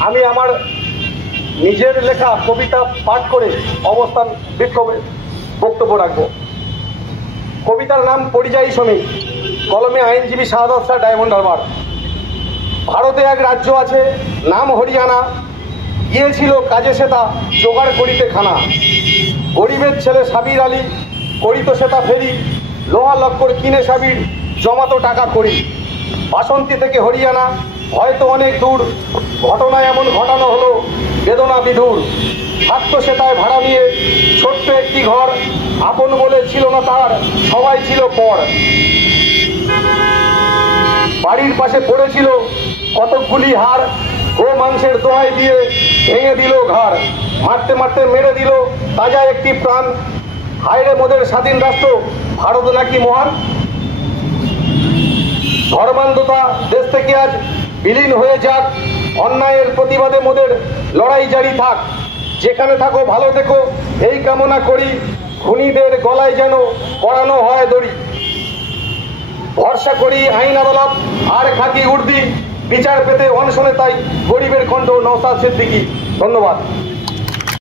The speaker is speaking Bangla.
আমি আমার নিজের লেখা কবিতা পাঠ করে অবস্থান বিক্ষোভে বক্তব্য রাখব। কবিতার নাম পরিযায়ী শ্রমিক, কলমে আইনজীবী শাহাদাত শাহ, ডায়মন্ড হারবার। ভারতে এক রাজ্য আছে নাম হরিয়ানা, গিয়েছিল কাজে সেতা জোগাড় করিতে খানা। গরিবের ছেলে সাবির আলী করিত সেতা ফেরি, লোহা লক্কর কিনে সাবির জমাতো টাকা করি। বাসন্তী থেকে হরিয়ানা হয়তো অনেক দূর, ঘটনা এমন ঘটানো হলো বেদনা বিধুর। থাকতো সেটায় ভাড়া নিয়ে ছোট্ট একটি ঘর, আপন বলে ছিল না তার, সবাই ছিল পর। বাড়ির পাশে পড়েছিল কতকগুলি হাড়, গো মাংসের দোহাই দিয়ে ভেঙে দিল ঘাড়। মারতে মারতে মেরে দিল তাজা একটি প্রাণ, হায়রে মোদের স্বাধীন রাষ্ট্র ভারত নাকি মহান। ধর্মান্ধতা দেশ থেকে আজ বিলীন হয়ে যাক, অন্যায়ের প্রতিবাদে মোদের লড়াই জারি থাক। যেখানে থাকো ভালো থেকো এই কামনা করি, খুনিদের গলায় যেন পরানো হয় দড়ি। ভরসা করি আইন আদালত আর খাকি উর্দি, বিচার পেতে অনশনে তাই গরিবের কণ্ঠ নওশাদ সিদ্দিকী। ধন্যবাদ।